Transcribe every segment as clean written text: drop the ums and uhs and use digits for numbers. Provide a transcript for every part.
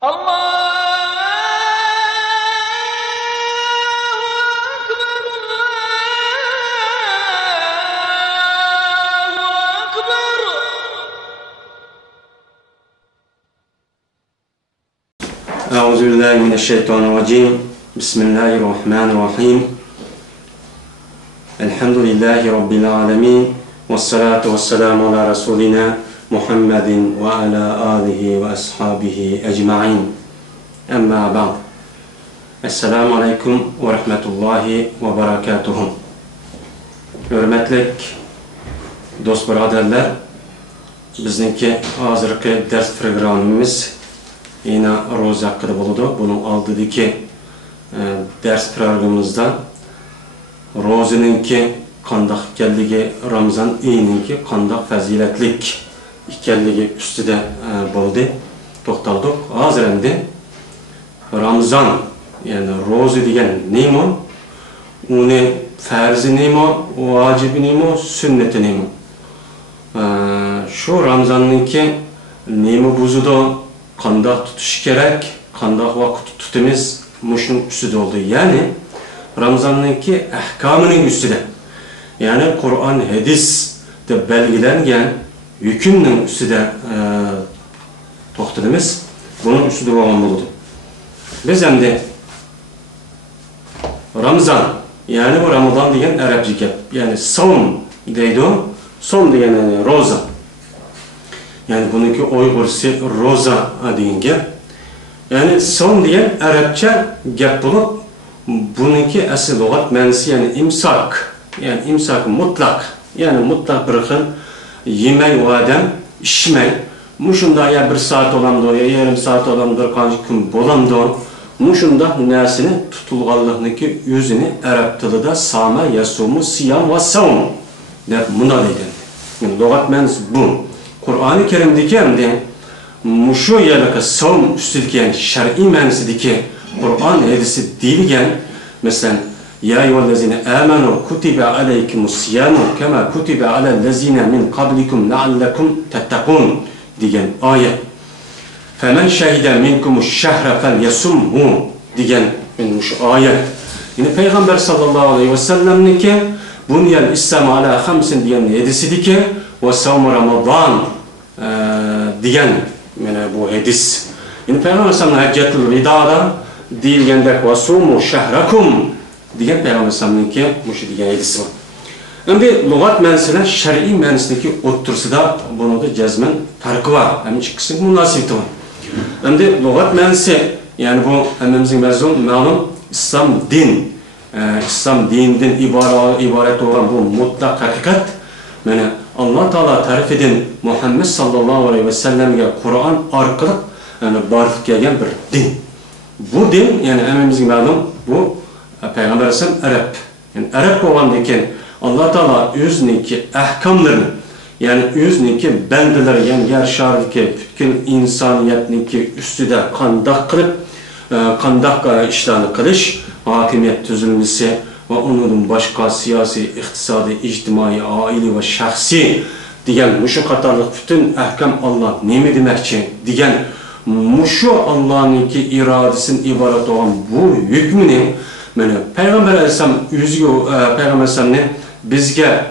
Allahu Ekber, Allahu Ekber. Euzubillahimineşşeytanirracim. Bismillahirrahmanirrahim. Elhamdülillahi Rabbil alemin. Vessalatu vesselamu ala Resulina Muhammedin ve ala alihi ve ashabihi ecma'in. Emma ba'd. Esselamu aleyküm ve rahmetullahi ve berekatuhu. Hürmetlik dost birodarlar, bizniki hozirgi ders programımız yine ro'za haqida bo'ladi. Bunun oldidagi ders programımızda ro'zaninki qandoq ekanligi, Ramazan oyininki qandoq fazilatlik ekanligi ustida bo'ldi. To'xtaldik. Hozir endi Ramazan, yani ro'za degan nima? Uni farzi nima, vajibi nima, sunnati nima? Şu Ramazanninki nima buzudi? Qandoq tutish kerak, qandoq vaqt tutimiz mushuning ustida oldu. Yani Ramazanninki ahkomining ustida. Yani Qur'on, hadis deb belgilangan hukmning ustida to'xtalamiz. Buning ustida bo'lgan bo'ladi. Biz endi Ramazan, yani bu Ramazan degan arabcha gap. Yani som deydi. Som degani ro'za. Yani bununki Uyg'urcha ro'za degan gap. Yani som degan arabcha gap bo'lib, bununki asl lug'at ma'nosi yani imsak. Yani imsak mutlaq. Yani mutlaq bir xil yemay va odam ichmay. Mushunda ya 1 saat olamdı, ya yarım saat olamdı, qancha kun bo'lamdi. Mushunda narsani tutilganligniki o'zini arab tilida sama yasumu siyam va savm deb buna deydi. Yani lug'at ma'nosi bu. Qur'oni Karimdagi hamda mushu yerga savm ustidagi shar'iy ma'nosidagi Qur'on hadisi deyilgan, masalan ya eyyuhallazina amanu kutiba alaykumus siyamu kama kutiba alallazina min qablikum la'allakum tattaqun degan oyat. Faman shahida minkumush shahra falyasumhu degan mushu oyat. Yani Peygamber sallallahu aleyhi ve sellem'niki bunyal İslam ala khamsin degan hadisidagi ve savm Ramazan degan mana bu hadis. Yani Peygamber sallallahu aleyhi ve sellem'nin haccatul vidada deyilgandek ve sumu shahrakum degan Peygamber sallallahu mushu degan hadis var. Endi lug'at ma'nosi bilan shar'iy ma'nosidagi o'ttirsida bunida jazman farqi var. Hem ikkisining munosabati var. Endi lug'at ma'nosi, yani bu hammamizning ma'lum İslam din, İslam dinidan iborat olan bu mutlaq haqiqat. Mana Allah Taala tarafidan Muhammed sallallahu aleyhi ve sellem'e Kur'an orqali yani barib kelgan bir din. Bu din, yani hammamizga ma'lum, bu Peygamber Aleyhisselam Arap. Yani Arap bo'lgandan keyin Allah Taala o'ziniki ahkomlarini, yani o'ziniki bandalar, yani yer sharidagi butun insoniyatniki ustida qandoq qilib, qandoq ishlarni qilish, hokimiyat tuzilmasi ve onun başka siyasi, iqtisadi, ijtimoiy, oila ve şahsi degan mushu qatorliq bütün ahkam Allah nima demoqchi degan mushu Allah'ningki irodasidan iborat olan bu hukmini mana Peygamber Aleyhisselam o'ziga Peygamber Aleyhisselamni bizga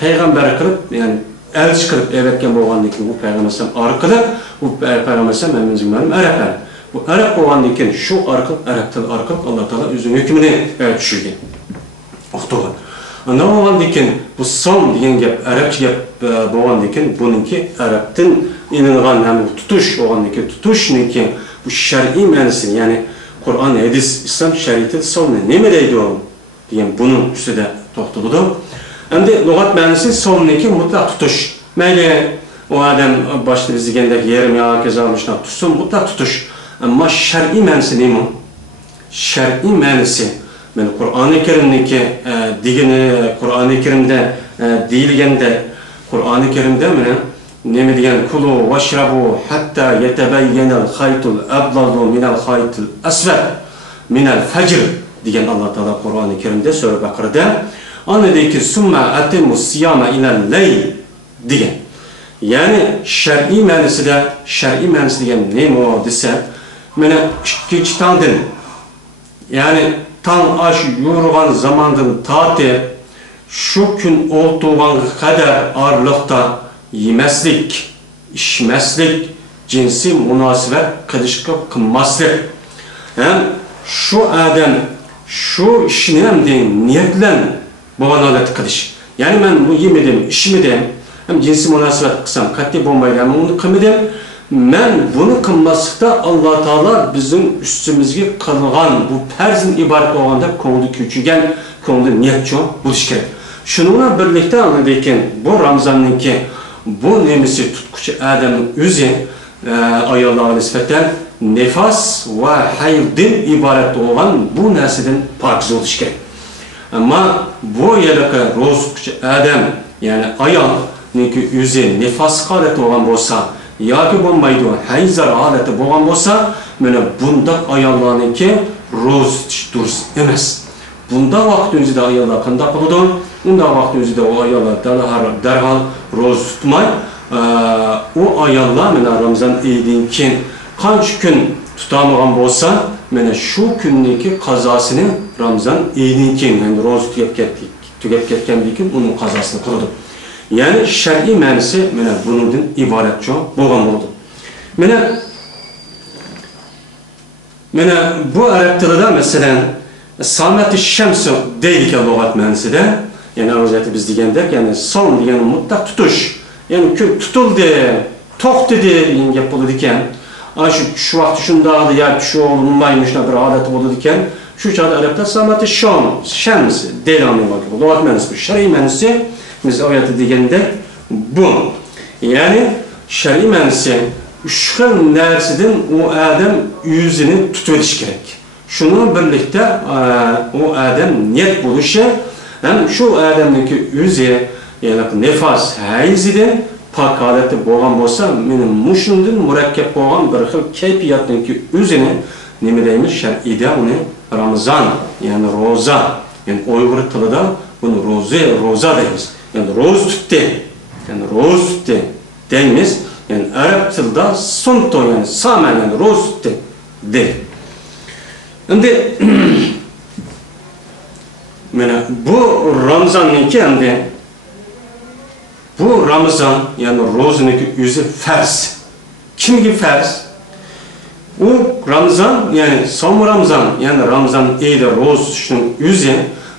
payg'ambar qilib, yani elchi qilib evatgan bo'lgandan keyin bu Peygamber Aleyhisselam orqali bu Peygamber Aleyhisselam hammamizga ma'lum arablar. Bu Arap bo'lgandan keyin shu orqali arab tili orqali Alloh taolo o'zining hukmini tushirgan. Oxto'g'an. Ana bo'lgandan keyin bu som degan gap arabcha gap bo'lgandan keyin buningki arabdan ilingan ham tutush bo'lgandan keyin tutushniki bu shar'iy ma'nosi, yani Qur'on, hadis, islom shariati somni nima deydi degan buning ustida to'xtaldi. Endi lug'at ma'nosi somniki mutlaq tutush. Mayli o odam boshda biz degandek yarim yoki zalmishni tutsin, mutlaq tutush. Ama shar'iy ma'nosi nima? Shar'iy ma'nosi men Qur'oni Karimniki degani, Qur'oni Karimda deyilganda, Qur'oni Karimda mana nima degan, kulu washrabu hatta yatabayyana al-khaytul ablalu min al-khaytil aswad min al-fajr degan Allah Taala Qur'oni Karimda Sura Baqarada ana deyki summa atimus siyama ila al-layl degan. Yani şer'i ma'nosida, şer'i ma'nosi degan nima desa, meni ikkinchi tangdan, ya'ni tang aş yo'rg'an zamondan tortib shu kun o'tug'anga qadar orliqda yemaslik, ichmaslik, jinsiy munosabat qilishga qilmaslik. Hem şu adam şu ishni ham niyat bilan bo'lgan holatda qilish. Ya'ni men bu yemedim, ichmedim, hem jinsiy munosabat qilsam qat'iy bo'lmaydi, men uni qilmadim. Men buni qilmaslikda Alloh taolo bizning ustimizga qilgan bu farzning iborat bo'lganda ko'ngli ko'chigan, ko'ngli niyatchi bo'lish kerak. Shuningla birlikda lekin bu Ramazonningki bu nemisi tutquchi odamning o'zi ayollarga nisbatan nefas va haydin iborat bo'lgan bu narsadan pokiz bo'lish kerak. Ammo bu yerda ro'za tutquchi odam, ya'ni ayolningki o'zi nefas holati bo'lgan bo'lsa yoki bo'lmaydi, hayzar holati bo'lgan bo'lsa, mana bundaq ayollarningki ro'za tutish durust emas. Bunda vaqt o'zida ayollar qanday qiladi? Unda vaqt o'zida o ayollar darhol ro'za tutmay, o ayollar mana Ramazon oyidan keyin qancha kun tutamagan bo'lsa, mana shu kunniki qazosini Ramazon oyidan keyin, ya'ni ro'za tugab ketgandan keyin uning qazosini qiladi. Ya'ni shar'iy ma'nosi mana bundan iboratcha bo'lgan bo'ladi. Mana bu arab tilida masalan Samet-i Şems deydiken lügat ma'nosida, yani o'zati biz degandek, yani som degani mutlaq tutush, yani kun tutuldi, to'xtadi degan gap bo'ladi ekan. Ana shu vaqt shundaqdi, yoki shu olmaymish bir holat bo'ladi ekan. Shu chog'da arabda Samet-i Şems deyiladi. Lügat ma'nosi, shar'iy ma'nosi biz oyatda degandek bu. Yani shar'iy ma'nosi shu narsadan u odam o'zini tutib olish kerak. Şunu birlikte o adam niyet buluşu, hem şu adamdaki özü, yani nefas hayziden pak haleti boğan olsa, benim muşundan mürekkep boğan bir xil keyfiyatındaki özünü ne deyimiz şer'ide onu Ramazan, yani roza, yani Uygur tılıda bunu roza deyimiz. Yani roz tuttu, yani roz tuttu deyimiz, yani Arap tılda sunto, yani samen, yani roz tuttu deyimiz. Şimdi bu Ramazan'ınki hem bu Ramazan yani rozununki yüzü farz. Kimki farz? O Ramazan yani son Ramazan yani Ramazan eyde roz şunun yüzü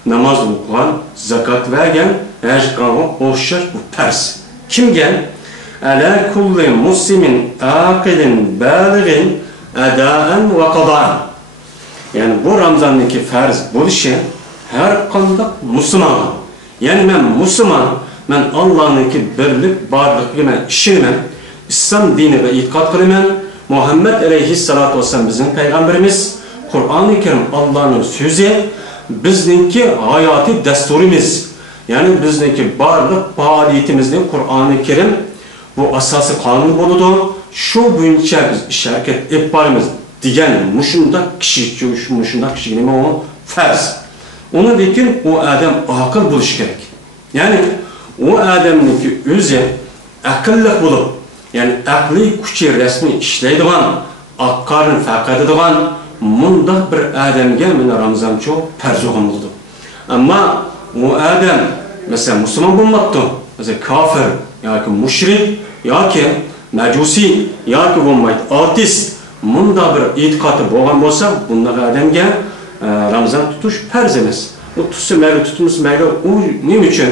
namaz okuyan, zakat vergen, eckanı oşşar bu farz. Kimgen? Ala kulli muslimin aqilin baligin adaen ve qada'an. Yani bu Ramazan'daki farz bo'lişi her qanday Müslüman. Yani ben Müslüman, ben Allah'ınki birlik, barlıkına işinmen, İslam dinine itikad kılıman, Muhammed aleyhissalatu vesselam bizim peygamberimiz, Kur'an-ı Kerim Allah'ın sözü, bizninki hayati desturimiz. Yani bizninki barlık faaliyetimizde Kur'an-ı Kerim bu asası kanun buludu. Şu boyunca biz işaret etparımız. Diyen muşunda kişi nime o farz. Onun için o adam akıl buluş gerek. Yani o adamınki özü akıllık bulup, yani akli küçü resmi işleydiğen, akkarın fark edidiğen munda bir adamga meni Ramazan çok farz oldu. Ama o adam mesela Müslüman bulmadı, mesela kafir, yoki müşrik, yoki mecusi, yoki bo'lmaydi artist. Bunda bir itikatı bo'lgan bo'lsa, bunday odamga Ramazon tutush farz emas. U tutsa mayli, tutmasa mayli, u nima uchun?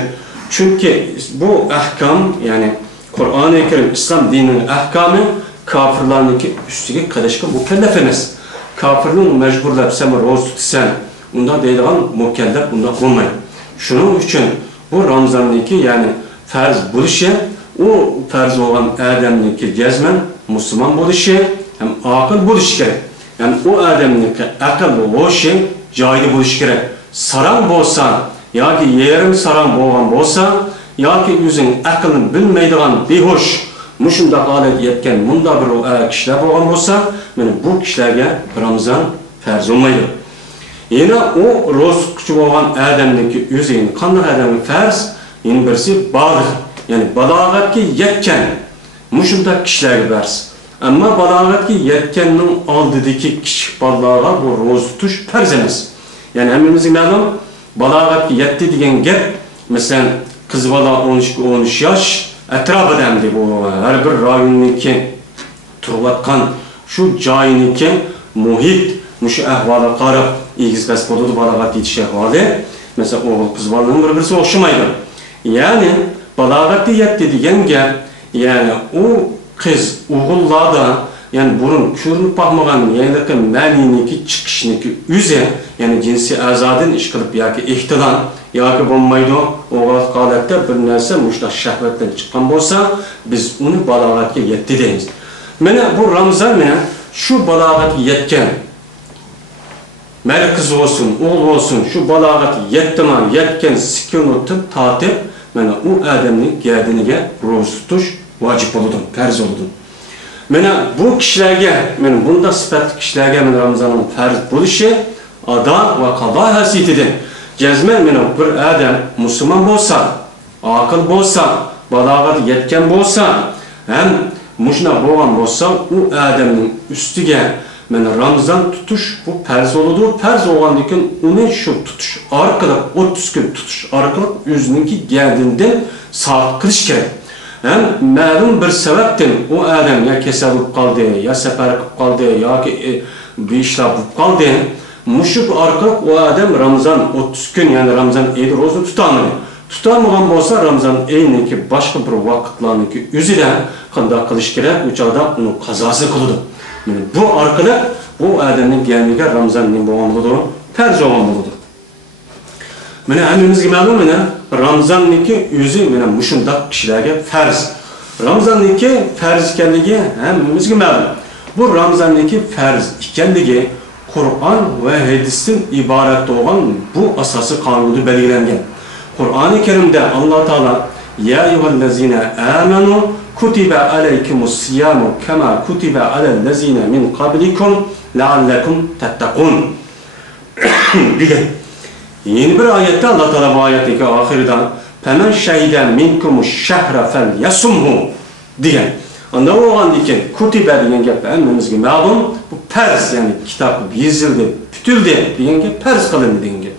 Chunki bu ahkam, ya'ni Qur'oni Karim islom dinining ahkami kofirlarniki ustiga qilishga mukallaf emas. Kofirning majburlab sen ro'za tutsan, unda deydigan mukallaf unda bo'lmaydi. Shuning uchun bu Ramazonniki, ya'ni farz bo'lishi, u farz bo'lgan odamniki jazman musulmon bo'lishi hem akıl buluş gerek. Yani o adamın akıl boşu cahili buluş gerek. Saran bolsa, ya ki yerim saran boğan bolsa, ya ki yüzün akılını bilmeydiğen behoş, muşunda halet yetken munda bir kişiler boğan bolsa, yani bu kişilerge Ramazan farz olmaydı. Yine o roz küçü boğan adamdaki yüzün kanlı adamın farz, yine birisi bağır. Yani balağat ki yetken muşunda kişilerge farz. Ama balağatga yetkenning oldidagi kichik bolalarga bu ro'za tutish farz emas. Yani hemmimizga ma'lum, balağatga yetdi degan gap, masalan, qiz bola 12-13 yosh atrofida hamda bu har bir rayonniki turayotgan shu joyiniki muhit, shu ahvolga qarab egiz-past bo'ladi balog'at yetish ahvoli. Mesela o'g'il qiz bolaning bir-birisi o'xshamaydi. Yani balog'atga yetdi degan gap, yani u qiz o'g'illarda yani burun ko'rinib bakmagan yerlerde ma'niniki chiqishniki o'zi, yani jinsiy a'zodan ish qilib yoki ehtilom yoki bo'lmaydi, o'g'il holatda bir narsa mushta shahvatdan chiqqan bo'lsa, biz uni balog'atga yetdi deymiz. Mana bu Ramazon mana shu balog'atga yetgan Meli kız olsun, oğul olsun, şu balağat yettiman, yetken sikunutun tatip, mana o adamın gerdiniga ro'za tutish vacip oludun, farz oludun. Mana bu kişilerge, mana bunda sifatli kişilerge mana Ramazan'ın farz bo'lishi, ada ve qada hasiyetidir. Cezme mana bir adam Müslüman bolsa, akıl bolsa, balağat yetken bolsa, hem muşna bo'lgan bolsa, o adamın üstüge Mana Ramazan tutuş bu farz oludur. Farz olgandan keyin uni shu tutuş orqali 30 kun tutuş orqali o'zininki gerdinden sağ qilish kerak. Hem ma'lum bir sababdan o adam ya kasal bo'lib qoldi, ya safar qilib qoldi, yoki beishlab bo'lib qoldi. Mushu orqali o adam Ramazan 30 kun, yani Ramazan oyida ro'za tutolmaydi. Tutolmagan bo'lsa Ramazan oyiniki boshqa bir vaqtlarniki o'zida qanday qilish kerak, u chog'da uni qazosi qiladi. Bu orqali bu adamning gelmiga Ramazanning bo'lganligi farz bo'lganligi. Mana hammamizga ma'lum, mana Ramazanniki o'zi mana mushundaq kishilarga farz. Ramazanniki farz ekanligi hammamizga ma'lum. Bu Ramazanniki farz ekanligi Qur'on va hadisdan iborat bo'lgan bu asosiy qonunda belgilangan. Qur'oni Karimda Alloh taolo ya ayyuhallazina amanu kutiba alaykumus siyamu kama kutiba alellezina min qablikum la'allakum tattaqun degan. Yeni bir ayette Allah Teala bu ayetteki ahirden "Femen şehiden minkumuş şehre felyasumhu" degan. Anda olgan diken kutiba degan gap hammamizga ma'lum, bu farz, yani kitap yazildi, tutildi degan gap farz qilindi degan gap.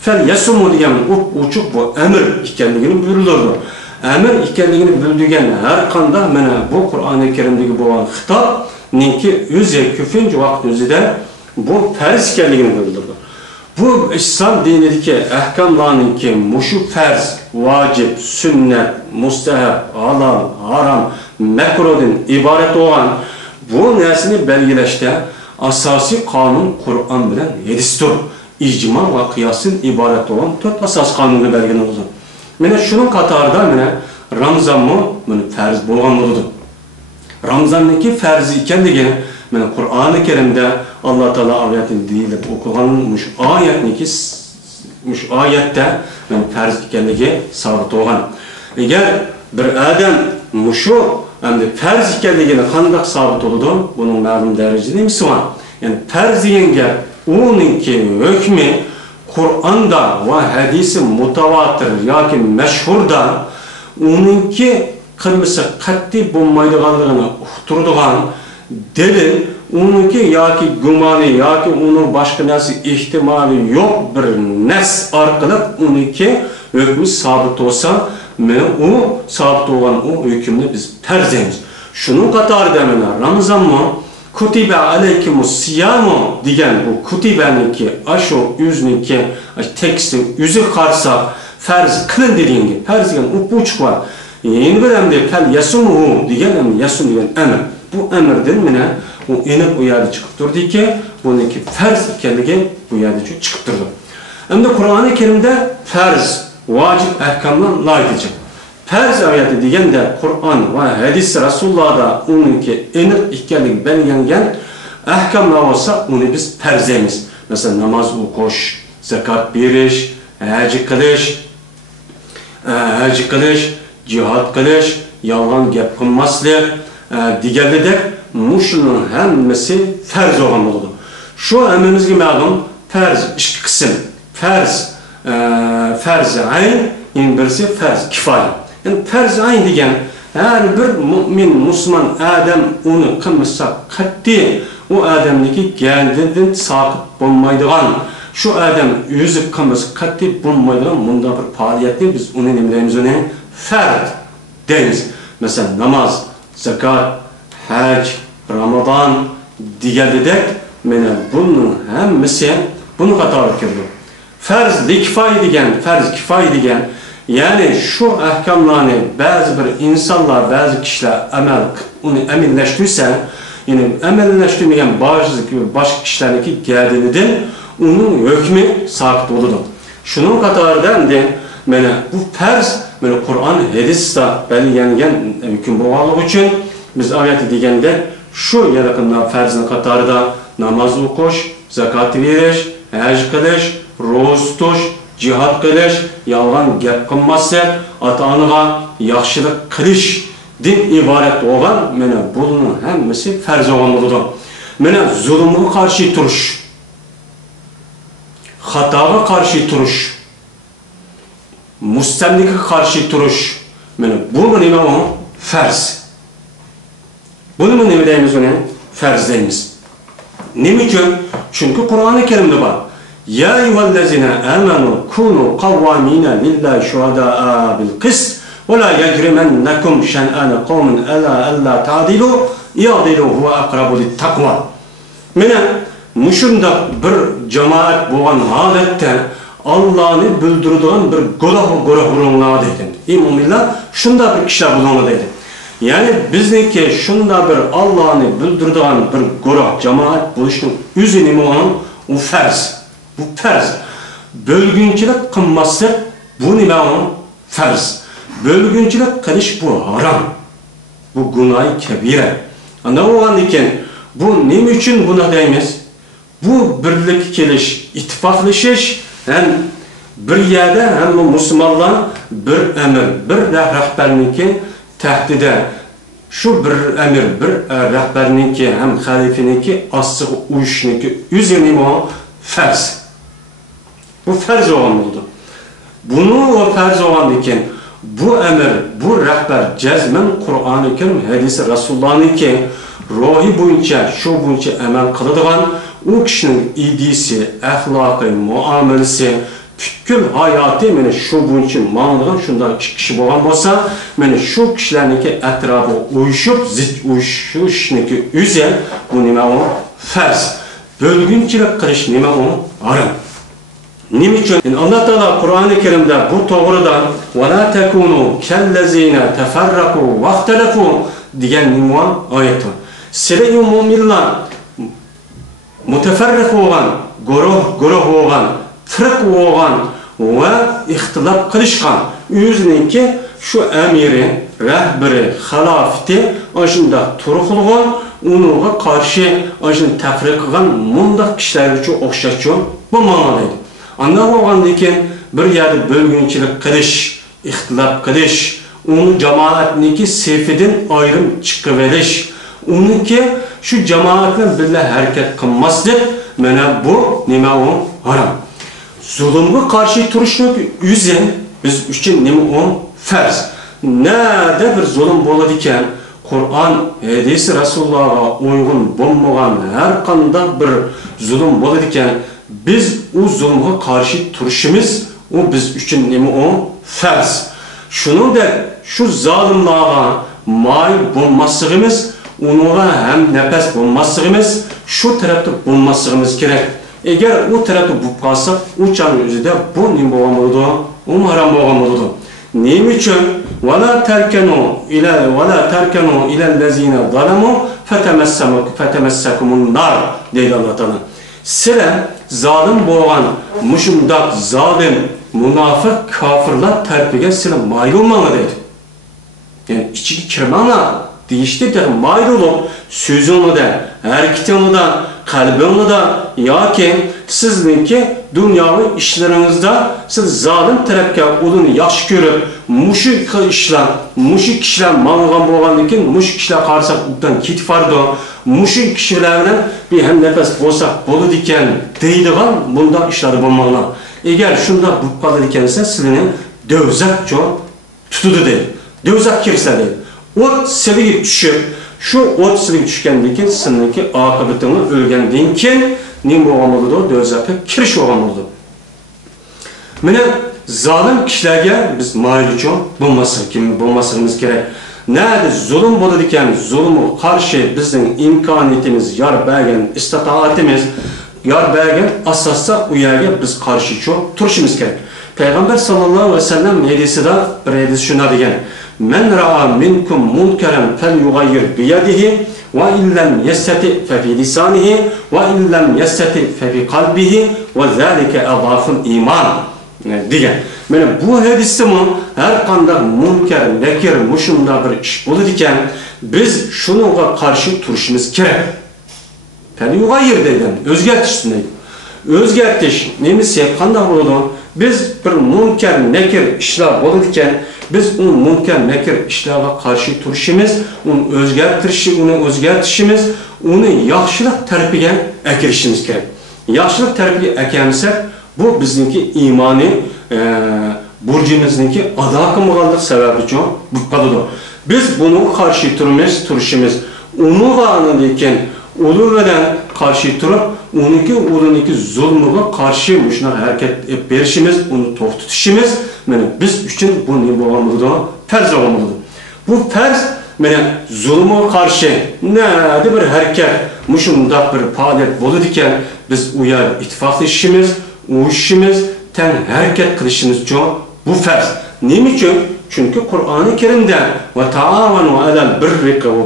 Felyasumhu degan uçuk bu emir ekanligini buyurildi. Emir ekanligini bildirgan har qanday mana bu Qur'oni Karimdagi bo'lgan xitob ninki o'zi ko'pincha vaqt o'zida bu farz ekanligini bildirdi. Bu İslam dinidagi ahkomlarninki mushu farz, vacib, sünnet, mustahab, halal, haram, makruhdan iborat bo'lgan bu narsani belgilashda asosiy qonun Qur'on bilan hadisdir. İcma ve kıyasın ibaret olan 4 asas kanunu belgelenir. Mana şunun qatorida mana Ramazan mı mana farz bo'lgan bo'ladi. Ramazanniki farz ekanligini mana Qur'oni Karimda Alloh taolo oyatini deyilib o'qigan mush oyatda mana farz ekanligi sabit bo'lgan. Agar bir odam mushu endi farz ekanligini qanday sabit bo'ladi? Buning ma'lum darajada nimasi bor? Yani farz degan gap uninki hukmi Kur'an'da ve hadisi mutawatir yoki meşhurda uninki qilmisi qat'iy bo'lmaydiganligini uqtiradigan delil, uninki yoki gumoni yoki uni boshqa narsa ehtimoli yo'q bir nas orqali uninki hukmi sabit bo'lsa, men u sabit bo'lgan o hukmni biz farz deymiz. Shuning qatorida mana Ramazonmi kutiba alaykumus siyamu degan bu kutibaniki ashu o'ziniki tekstning o'zi qarsa farz qilindi degan gap. Farz degan uquchiq var. Endi bir hamda fal yasumuhu degan yasum degan amr. Bu amrdan mana u aniq u yerda chiqib turdiki, buniki farz ekanligi bu yerda chiqib turdi. Endi Qur'oni Karimda farz, vacib ahkomlar loyihachi. Farz ayeti deganda Qur'on va hadis Rasulullohda uniki aniq ekanligi belgilangan ahkomlar bo'lsa, uni biz farz deymiz. Masalan, namoz o'qish, zakot berish, haj qilish, jihad qilish, yolg'on gap qilmaslik deganidek mushunun hammasi farz bo'lgan bo'ladi. Shu hammamizga ma'lum farz ikki qism. Farz ayn, birisi farz kifoya. Yani farz ayn degan Her bir mümin, Müslüman adam onu kılmışsa kat'i o adamdaki kendinden sakıt bulmaydıgan, şu adam yüzü kılmış kat'i bulmaydıgan bunda bir faaliyetini biz onu nemleyimiz, onu ferd deyimiz. Mesela namaz, zakat, hac, Ramazan diye dedek, bunun hemmisi bunu katar kirdi. Farz kifay degen, yani şu ahkamlarını bazı bir insanlar, bazı kişiler onu eminleştirirse, yani eminleştirmeyen başka kişilerdeki geldiğinden onun hükmü sakıt oludu. Şunun katarından de, bu farz, Kur'an, hadis'te belirlengen hüküm boğalık için biz ayeti degende şu yakında farzın katarda namaz okuş, zakat veriş, hac kılış, roz tutuş, cihat kılış, yalgan gap qilmaslik, ata-onaga yaxshilik qilish deb iborat bo'lgan, bunun hammasi farz bo'lgan bo'ladi. Zulmga qarshi turish, xatoga qarshi turish, mustamlikaga qarshi turish, bu nima bu? Farz. Bunu nima deymiz uni? Farz deymiz. Nima uchun? Chunki Qur'oni Karimda bor. Ya eyyuhallazina amanu kunu qawwamina lillahi shuhada'a bil qist ve la yajrimannakum shan'anu qawmin alla ta'dilu i'dilu huwa aqrabu lit taqwa. Muşunda bir cemaat bo'lgan holatda Allah'ını bildiradigan bir guruh bo'linglar deydi. Mu'minlar shunda bir kishilar bo'linglar deydi. Yani bizniki şunda bir Allah'ını bildirdiğin bir guruh, cemaat buluşun yüzü nima o farz. Bu farz. Bölgünçülük kılması bu nima o farz. Bölgünçülük kılış bu haram. Bu günah-ı kebire. Anda olan iken bu nima için buna deymiz? Bu birlik keliş, ittifaklaşış hem bir yerde hem Müslümanlar bir emir, bir rahberniki tahdide şu bir emir, bir rahberinki hem halifeninki aslı uyuşunki yüzünü o farz. Bu farz olan oldu. Bunu o farz olan iken bu emir, bu rahber cezmen Kur'an-ı Kerim, hadisi Resulullah'ınki ruhi boyunca, şu boyunca emel kılıdığan o kişinin idisi, ahlakı, muamelesi, bütün hayatı şu bunun için mağdurdan şundan kişi boğan olsa şu kişilerdeki etrafı uyuşup zit uyuşuşundaki üze bu nime o farz. Bölgünçülük kılış nime o aram. Nime için? Allah Teala Kur'an-ı Kerim'de bu doğrudan وَلَا تَكُونُوا كَلَّذ۪ينَ تَفَرَّقُوا وَاخْتَلَفُوا diyen nime ayet var. Sire-i müminler müteferrik olan, guruh olan, fırk olan ve ihtilaf kılışkan yüzününki şu emiri, rehberi, halafeti aşında turukluğun, onuğa karşı aşın tefrik kılan mundak kişiler için okşaçı bu manadaydı. Anlar olgandayken bir yerde bölgünçülük kılış, ihtilaf kılış, onu cemaatindeki sefiden ayrım çıkıveriş, onunki şu cemaatle birle hareket kılmazlık, bu nima o haram. Zulümge karşı turuşluk yüzen biz için nima o farz. Nerede bir zulüm boladı iken Kur'an, hadisi Resulullah'a uygun bulmagan her kanda bir zulüm boladı iken biz o zulümge karşı turuşumuz o biz için nima o farz. Şunu da şu zalimlara may bulmasımız, onlara hem nefes bulmasımız, şu tarafta bulmasımız gerek. Eğer o tarafta bu kalsa, o çağın yüzüde bu nima olmalıdır, o haram olmalıdır. Neyim için? وَلَا تَرْكَنُوا إِلَى الَّذ۪ينَ ظَلَمُوا فَتَمَسَّكُمُ النَّارِ deydi Allah Teala. Sıra zalim boğan, muşumdak, zalim, münafık, kafirler terpige sıra mayıl olmalı deydi. Yani içki kirmana deyişti de mayıl olup, sözünü de, hareketini de, kalbini de, ya ki sizinki dünyavi işlerinizde siz zalim tarafga onu yaxshi görüp, muşik işler, muşik kişiler mağluban boğanlıkken, muşik kişiler karşı uçtan ketip vardı, muşik kişilerle bir hem nefes bolsak bolu diken deydiğen bunda işleri bulmalı. Eğer şunda bu kadar dikense sizin dövzak çok tutudu değil, dövzak kirse değil. ot siligi düşüp, şu ot siligi düşkenden keyin sizniki akıbetini ölgenden keyin ne bolgan boldu? Dozakka kirish bolgan boldu. Mana zalim kishilarga biz maylijon bo'lmasligimiz kerak. Nerede zulüm bo'ladi ekan, zulmga qarshi bizning imkoniyatimiz, yor bergan istitoatimiz, yor bergan asosda u yerga biz qarshi turishimiz kerak. Payg'ambar sallallohu alayhi vasallam hadisida bir hadis shuna degan: "Men ra'a minkum munkaran falyughayyir bi yadihi wa in lam yastati fa fi lisanihi wa in lam yastati fa fi qalbihi wa zalika adaful iman." degan. Mana bu hadisda har qanday munkar, nakir, mushunda bir ish bo'ladi ekan, biz shunga qarshi turishimiz kerak. Falyughayyir degan, o'zgartish deydi. O'zgartish nemisi qanday bo'ladi? Biz bir munkar, nakir ishlar bo'ladi ekan, biz u munkar, nakir ishlarga qarshi turishimiz, uni o'zgartirishimiz, uni yaxshilik tarafiga akirishimiz kerak. Yaxshilik tarafiga akamsak, bu bizniki iymoniy burcimizniki ado qilmaganlik sababi uchun bu qoladi. Biz buni qarshi turishimiz, lekin ulu bilan qarshi turib, uniki zulmiga qarshi shuna harakat berishimiz, uni to'xtatishimiz, mana biz uchun bu ne bo'lgan bo'ladi? Farz bo'lgan bo'ladi. Bu farz mana zulmga qarshi nada bir harakat, shunda bir faoliyat bo'ladi ekan, biz u yer ittifoqlashishimiz, uyushishimiz, ten harakat qilishimiz uchun bu farz. Nima uchun? Çünkü Kur'an-ı Kerim'de ve taavanu alel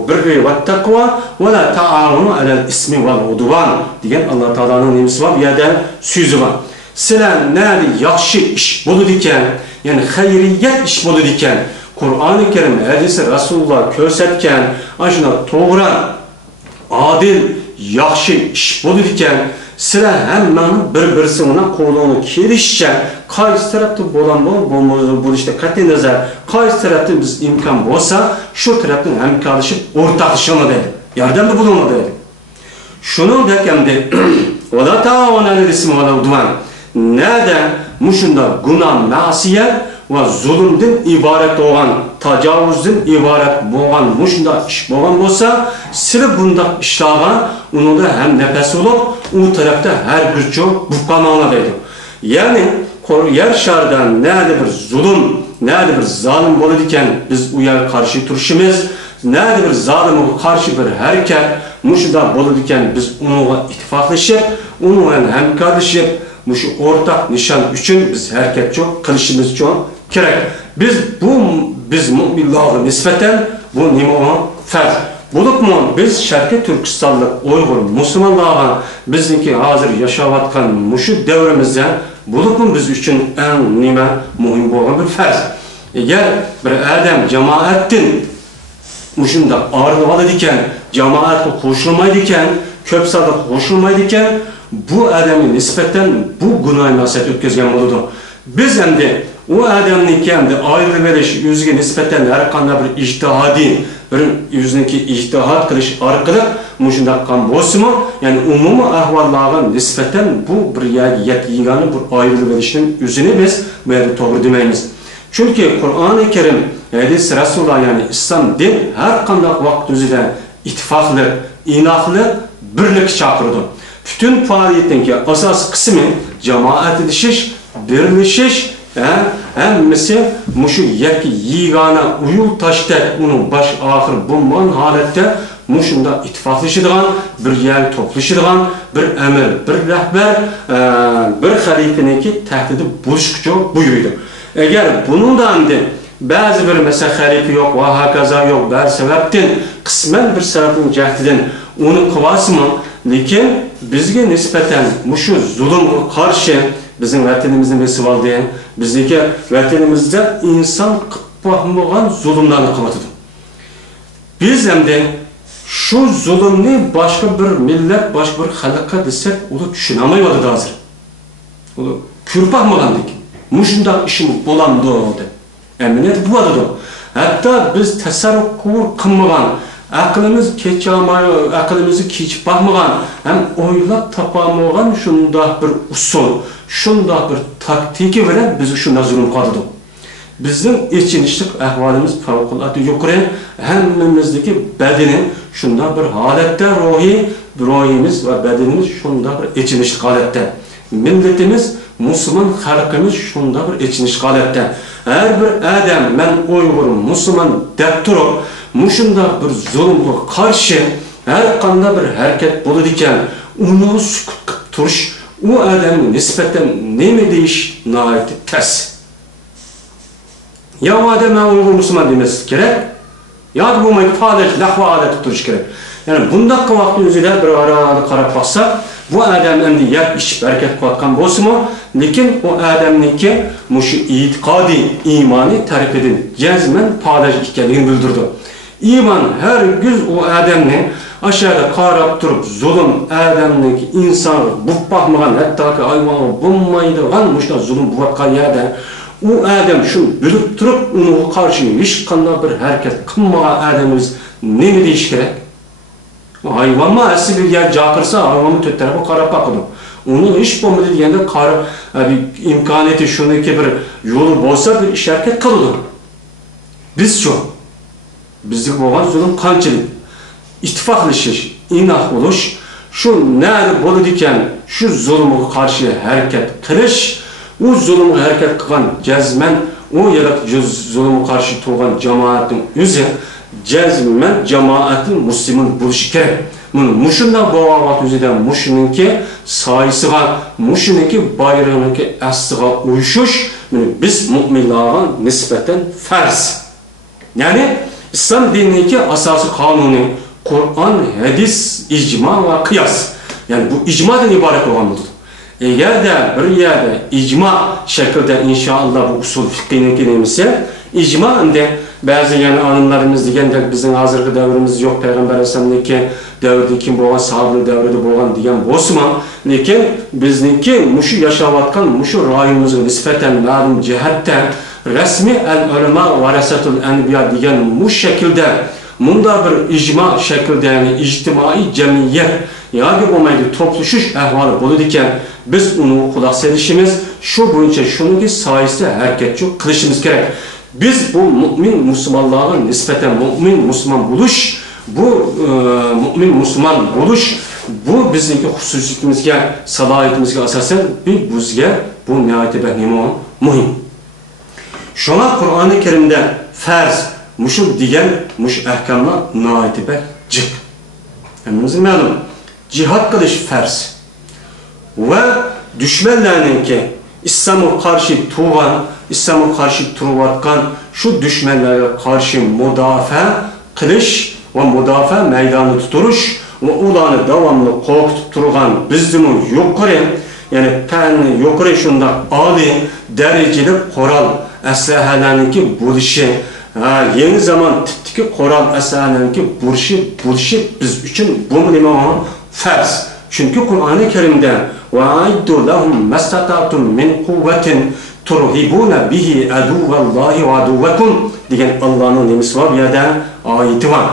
birri ve takva ve la taavanu alel ismi vel udvan diyen Allah Teala'nın nemisi var, bir yerde sözü var. Sizler nerede yaxşı iş buludu iken, yani hayriyet iş buludu iken, Kur'an-ı Kerim hadisi Resulullah körsetken, aşına doğru, adil, yaxşı iş buludu iken, sizler hemen bir-birisine kolunu kelişçe, qaysi tarafta bo'lan bo'lishda qat'iy nazar, qaysi tarafta biz imkon bo'lsa, shu tarafdan hamkorlashib, o'rtoqlashishni deydi. Yordamda bo'lmoqda deydi. Shuningdek hamda wala ta'awunu alal ismi wal udwan. Nada mushunda gunoh, ma'siyat va zulmdan iborat bo'lgan, tajovuzdan iborat bo'lgan mushunda ish bo'lgan bo'lsa, siz bunda ishlarga unida ham nafas bo'lib, u tarafda har bir joy buqanona deydi. Ya'ni yer şardan nerede bir zulüm, nerede bir zalim bo'ladi ekan, biz u yerga qarshi turishimiz, nerede bir zalimga qarshi bir harakat mushunda bo'ladi ekan, biz unga ittifoqlashib, uni bilan hamkorlashib, mushu o'rtaq nishon uchun biz harakat qilishimiz uchun kerak. Biz mu'minlarga nisbatan bu nima farz. Bo'libmi biz Sharqiy Turkistonlik Uyg'ur musulmonlarga bizniki hozir yashayotgan mushu davrimizda bo'libmi biz uchun eng nima muhim bo'lgan bir farz. Agar bir odam jamoatdan mushunda ayrılib oladi ekan, jamoatga qo'shilmaydi ekan, ko'p sonda qo'shilmaydi ekan, bu odamga nisbatan bu gunoh masiyat o'tkazgan bo'ladi. Biz endi u odamniki endi ayrılib verish o'ziga nisbatan har qanday bir ijtihodiy bir o'ziniki ijtihod qilish orqali mushunda qilgan bo'lsa-mu, ya'ni umumiy ahvollarga nisbatan bu bir yegani bir ayrılib verishning o'zini biz bu yerda to'g'ri demaymiz. Chunki Qur'oni Karim, hadis Rasululloh, ya'ni islom din har qanday vaqt o'zida ittifoqlik, inoqlik, birlik chaqirdi. Bütün faoliyatning asosiy qismi jamoat edishish, birlashish, hammasi mushu yakki yigana uyul taşdak uning baş ahir bo'lmagan holatda mushunda ittifoqlashadigan, bir yer to'plashadigan, bir amir, bir rahbar, bir xalifaniki tahdidi bo'lishga buyurdi. Agar bundan ba'zi bir mesela xalifa yo'q va hokazo yo'q, bir sababdan qisman bir sababning jahdidan uni qilmasmi, lekin bizga nisbatan mushu zulmga qarshi bizim vatanimizde mesele var diye, bizdeki vatanimizde insan bakmagan zulümlerini kılatıdı. Biz hem de şu zulümni başka bir millet, başka bir halka desek, onu düşünemeyiyordu hazır. Onu kür bakmagandık. Muşunda işim bulandı oldu. Eminet bu adı. Hatta biz tasarruf kılmagan, aklımızı keçip bakmagan, hem oylap tapamagan şunda bir usul, şunda bir taktiki veren bizi şunda zulüm kadıdı. Bizim içinişlik ahvalimiz favqulodda yuqori, hammamizdagi bedeni shunda bir holatda ruhimiz va bedenimiz shunda bir içinishlik holatda. Milletimiz, Müslüman xalqimiz shunda bir içinishlik holatda. Her bir adam men Uyg'ur, Müslüman deb turib, mushunda bir zulmga qarshi har qanday bir harakat bo'ladi ekan, uni sukut qilib turish, u odamga nisbatan nima deyish nihoyatda tez. Ya o adam ben Uyghur Müslüman demesi gerek, ya da bu faaliyetle lahva adeti tutuş gerek. Yani bundaki vaktin özüyle bir arada qarab baksak, bu adam endi yap iş bereket koyatkan bolsa mı? Lekin o adamniki muşu itikadi, imani terk edin, cezmen faaliyetle ikkenliğini bildirdi. İman her gün o adamni aşağıda qarab turup zulüm adamniki insan bu bakmagan, hatta ki aymanı bulmaydıgan muşta zulüm bu vakka yerden o adam şunu bilip durup onu karşı hiç qanday bir hareket qilmagan adamımız nemi deyish kerak? Hayvan mı asli bir yer cakırsa hayvanı tört tarafa qarab bakıdı. Onu hiç bo'lmaydi deganda qarab imkoniyati shuniki bir yo'li bo'lsa bir ish hareket qiladi. Biz şu bizning bo'lgan zulm qanchalik ittifoqlashish, inoq bo'lish, shu nari bo'ladi ekan, shu zulmga qarshi harakat qilish, o zulmga harakat qilgan jazman o yarat zulmga qarshi turgan jamoatning o'zi jazman jamoatin muslimin bo'lishi kerak. Mushunda bo'lgan vaqt o'zida mushuninki soyisiga, mushuninki bayrog'iniki astiga uyushish biz mu'minlarga nisbatan farz. Yani İslam dinideki asası kanuni Kur'an, hadis, icma ve kıyas. Yani bu icmadan ibaret olan budur. Eğer de bir yerde icma şekilde inşallah bu usul fiqhine kelimesi icma inde bazı yani anımlarımız degende bizim hazırki devrimiz yok Peygamber Aleyhisselam'daki devirde kim boğan, sahabe devrede boğan diyen bosma. Lekin bizninki muşu yaşavatkan muşu rayımızı nispeten ma'lum cihetten resmi el-ulema varasatul enbiya diyen bu şekilde bunda bir icma şekilde yani ictimai cemiyet yani olmaydı topluşuş ahvalı buludu iken biz onu kulak serişimiz şu boyunca şunun sayesinde hareketçi kılışımız gerek. Biz bu mümin Müslümanlığa nispeten mümin Müslüman buluş, bu mümin Müslüman buluş, bu bizimki hususiyetimizge, salahiyetimizge asasen bir bizge bu nihayeti behnime mühim. Şuna Kur'an-ı Kerim'de farz, muşu diyen muş ahkamla nihayeti cık. Hemimizin malum, cihat kılış farz. Ve düşmanlarınki İslam'a karşı tuğan, İslam'a karşı turuvatkan şu düşmanlara karşı müdafaa kılış ve müdafaa meydanı tuturuş ve ulanı devamlı korkutup turgan bizden yukarı yani pen yukarı şunda âli dereceli koral eslahalarınki buluşu yeni zaman tipteki koral eslahalarınki buluşu biz için bu nime farz. Çünkü Kur'an-ı Kerim'de وَاَعِدُّ لَهُمْ مَسْتَطَعْتُمْ مِنْ قُوَّةٍ تُرْهِبُونَ بِهِ عَدُوَّ اللّٰهِ وَعَدُوَّكُمْ diyen Allah'ın nemisi var ya da ayeti var.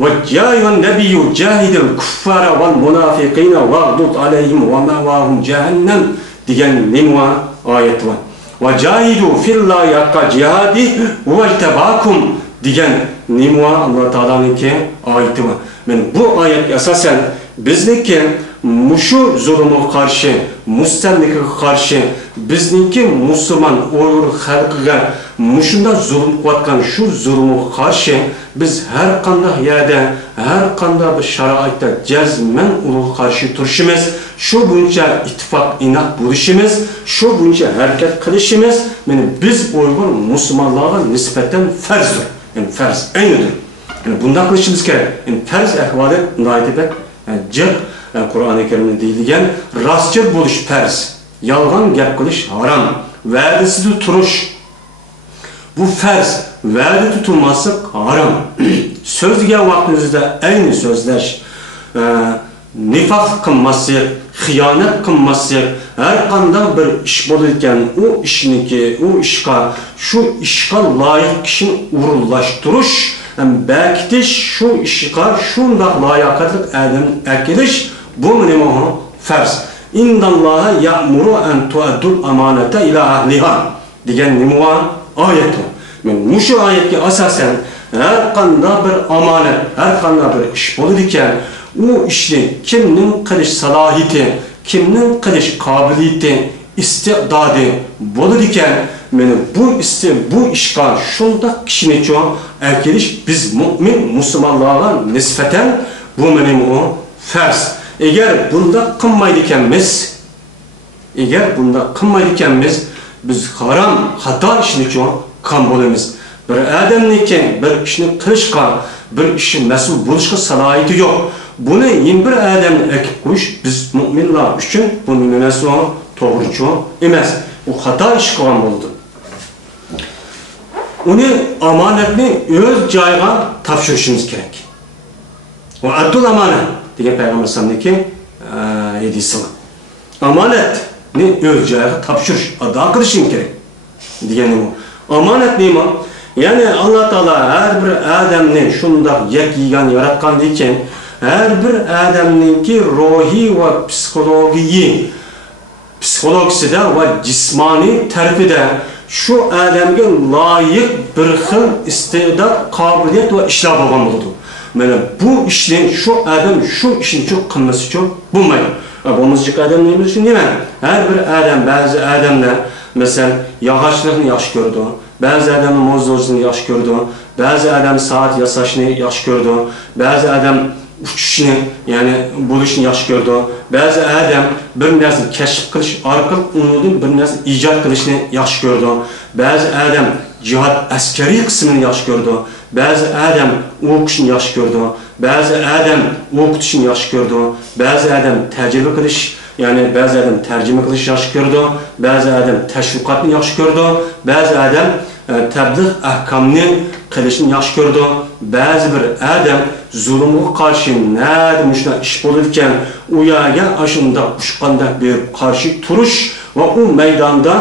وَجَّايُ النَّبِيُّ جَاهِدِ الْكُفَّارَ وَالْمُنَافِقِينَ وَاغْضُضْ عَلَيْهِمْ وَمَوَاهُمْ cehennem diyen nemi var, ayet var. وَجَاهِدُوا فِي اللّٰهِ حَقَّ جِهَادِهِ وَاجْتَبَاكُمْ diyen nemi var, Allah-u Teala'nın ayeti var. Yani bu ayet esasen bizdeki muşu zulüme karşı, müstemlike karşı, bizdeki Müslüman Uyghur halkıga muşunda zulüm kıvatkan şu zulüme karşı biz her kanday yerde, her kanday bir şaraitte cezmen ulu karşı turuşumuz, şu boyunca ittifak inak buluşumuz, şu boyunca hareket kılışımız, yani biz Uyghur Müslümanlığa nispeten farzdır. Yani farz, aynıdır. Yani bundan kılışımız gerek. Yani farz ehvali naitibet, yani cık, Kur'an-ı Kerim'de deyilgen rastçıl buluş farz, yalgan gap kılış haram, vədisi tuturuş. Bu farz, vədi tutulması haram. Söz diyen vaktinizde aynı sözler, nifak kılması, hıyanet kılması, her kandan bir iş bulurken o işinki, o işka, şu işka layık kişinin uğurlaştırış, belki de şu işka, şunda layakatlık ekiliş, bu münemuhu farz. İndallaha ya'muru en tu'addul amanete ila ahliha diyen nimuha ayeti. Muşu ayetga asasen her qanday bir amanet, her qanday bir iş bo'ladi ekan, u ishni kimning qilish salohiyati, kimning qilish qobiliyati, istidodi bo'ladi ekan, meni bu ishga shunday kishini cho akelish biz mu'min musulmonlarga nisbatan bu mening o farz. Eğer bunda qilmaydi ekanmiz, biz haram, xato ishni cho qon bo'lamiz. Bir adamniki bir ishni qilishga, bir ishni mas'ul bo'lishga salohiyati yo'q. Buni bir adamni akib qo'yish biz mu'minlar uchun buning nimasi to'g'ri emas. U xato ish qilgan bo'ldi. Uni omonatni o'z joyiga topshirishimiz kerak. Va addul amonat degan payg'ambar sallallohu hadisi var. Amonatni o'z joyiga topshirish, ado qilishing kerak degani bu. Amonat nima? Yani Allah Taala her bir adamni shundoq yakiygan yaratgan ekan, her bir adamninki ruhiy va psixologisida va jismoniy tarafida şu adamga loyiq bir xil iste'dod, qobiliyat va ishlar bo'lgan bo'ladi. Mana bu ishni şu adam şu ishni qilmasi uchun bo'lmaydi. Bo'lmasicha adam nima uchun nima? Her bir adam, bazı adamlar mesela yağaçlıqni yaxshi ko'rdi, bazı adam mozorchini yaxshi ko'rdi, bazı adam saat yasashni yaxshi ko'rdi, bazı adam uçuşni, yani bo'lishni yaxshi ko'rdi, bazı adam bir narsa kashf qilish orqali undan bir narsa ijod qilishni yaxshi ko'rdi, bazı adam jihad askariy qismini yaxshi ko'rdi, bazı adam o'qishni yaxshi ko'rdi, bazı adam o'qitishni yaxshi ko'rdi, bazı adam tajriba qilish, yani bazı adam tercüme qilish yaxshi ko'rdi, bazı adam tashviqotni yaxshi ko'rdi, bazı adam tabliğ ahkamni qilishni yaxshi ko'rdi, bazı bir adam zulmga qarshi nima shuna ish bo'ladi ekan, u yerga ashunda ushqanda berib qarshi turish va u maydonda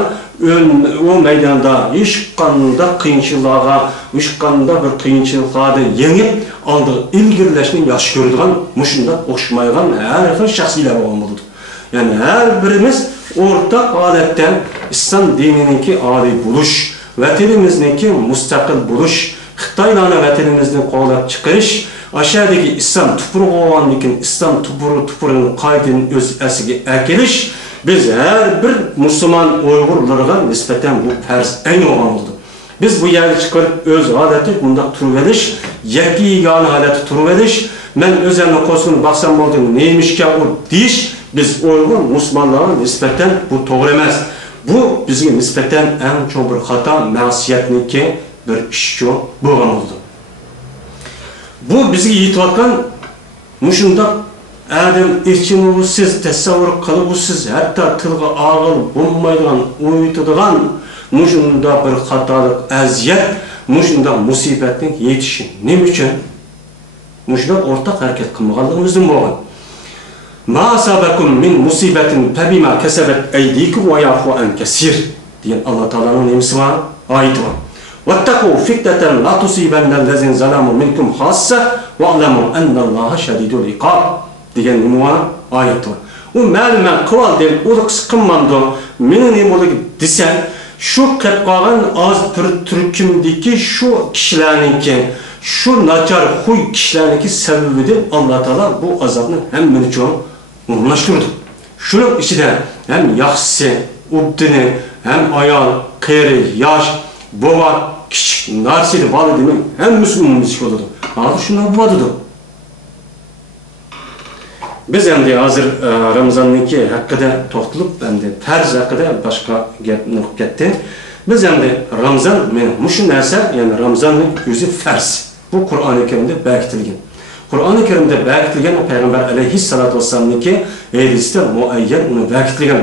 hech qanday qiyinchiliklarga, hech qanday bir qiyinchiliklarni yengib oldi ilgirlashni yaxshi ko'radigan, mushunda o'xshamaydigan har xil shaxsiylar bo'ladi. Yani her birimiz ortak adetten İslam dininiki âli buluş, vatanimizdeki müstakil buluş, Xitaylarni vatanimizni qo'llab chiqarish, aşağıdaki İslam tupuruq olgandan İslam tupuruğunu qaytadan o'z asiga akelish, biz her bir Müslüman Uyg'urlarga nisbatan bu farz eng olgan bo'ldi. Biz bu yerga chiqib o'z odati bunda turuverish, yakiyona holati turuverish, men o'zimni qo'sqini baqsam bo'ldi, neymişki o deyish, biz Uyghur Müslümanlara nispeten bu doğru emas. Bu bizge nispeten en çok bir hata, masiyetniki bir iş bo'lgan oldu. Bu bizge yetiyotgan muşunda adam irchinusiz, tasavvur qilgusiz, hatta tilga ağıl bo'lmaydigan, o'yitadigan muşunda bir hatalık, aziyet, muşunda musibatning yetishi. Nima uchun? Muşunda ortak hareket qilmaganligimizdan bo'lgan. Ma asabakum min musibatin fabima kasabat aydikum ve yafu an kasir diyen Allah Teala'nın nemisi var, ayeti var. Vettaqu fitneten la tusibennellezin zalamu minkum hassa ve'lamu ennallaha şedidul iqab diyen nemi var, ayeti var. O ma'lumen qıval dem, o da qısqınmamdı, menin nemi ola desen, şu qatqagan az bir türkümdeki şu kişilerninki, şu naçar huy kişilerninki sebebidir Allah Teala bu azabını hemmeni çoğun umumlaştırdı. Şunun içinde hem yaxşısı, ubdini, hem ayal, qeyri, yaş, baba, kiçik, narsili, balı demek hem Müslümanımız oldu. Ağır şunlar bu adıdır. Biz hem de hazır Ramazan'ınki hakkında toxtulup, hem de farz hakkında başka nokta gitti. Biz hem de Ramazan, muşun narsa, yani Ramazan'ın özü farz. Bu Kur'an-ı Kerim'de belirtilген. Kur'an-ı Kerim'de belirtilgen Peygamber aleyhissalatu vesselam'nınki hadiste muayyen onu belirtilgen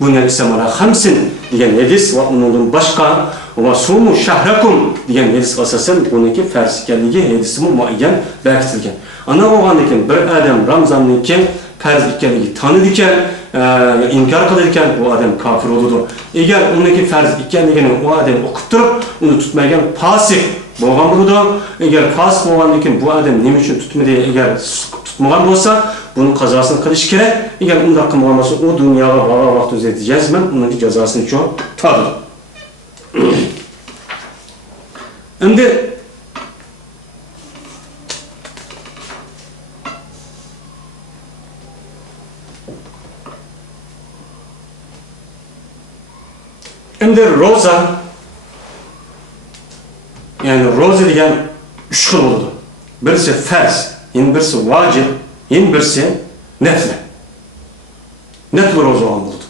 Bunyan İslam ala hamsin diyen hadis ve onun başka ve sumu şahrakum diyen hadis asasen bununki farz ekanligi hadisimi muayyen belirtilgen. Ana oğandaki bir adam Ramazan'nınki farz ekanligi tanıdı iken, inkar kılır iken bu adam kafir oldu. Eğer onunki farz ekanligini o adam okup durup onu tutmayan fasik bo'lgan bo'ladi. Eğer fasik bo'lgandan bu adam nima uchun tutmadi, eğer tutmagan bo'lsa, bunun qazosini qilish kerak. Eğer unda qilmagan bo'lsa, o dunyoga balo vaqt o'zida jazman uning jazosini cho totadi. Endi roza, yani roza degan 3 xil bo'ladi. Birisi farz, yana birisi vojib, yana birisi nafl. Nafl roza bo'ladi.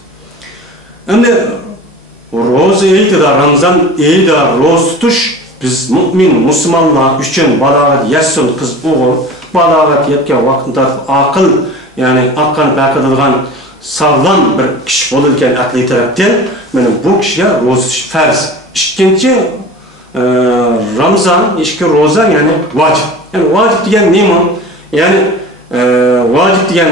Endi roza oyida, Ramazon oyida roza tutish biz mu'min musulmonlar uchun balog'at yetsin qiz o'g'il, balog'at yetgan vaqtda aql, ya'ni aql baqiradigan sağlam bir kishi bo'lgan aqliy tarafdan mana bu kishiga roza tutish farz. Ikkinchi Ramazon, ikki roza yani vacip. Yani vacip degan nima? Yani vacip degan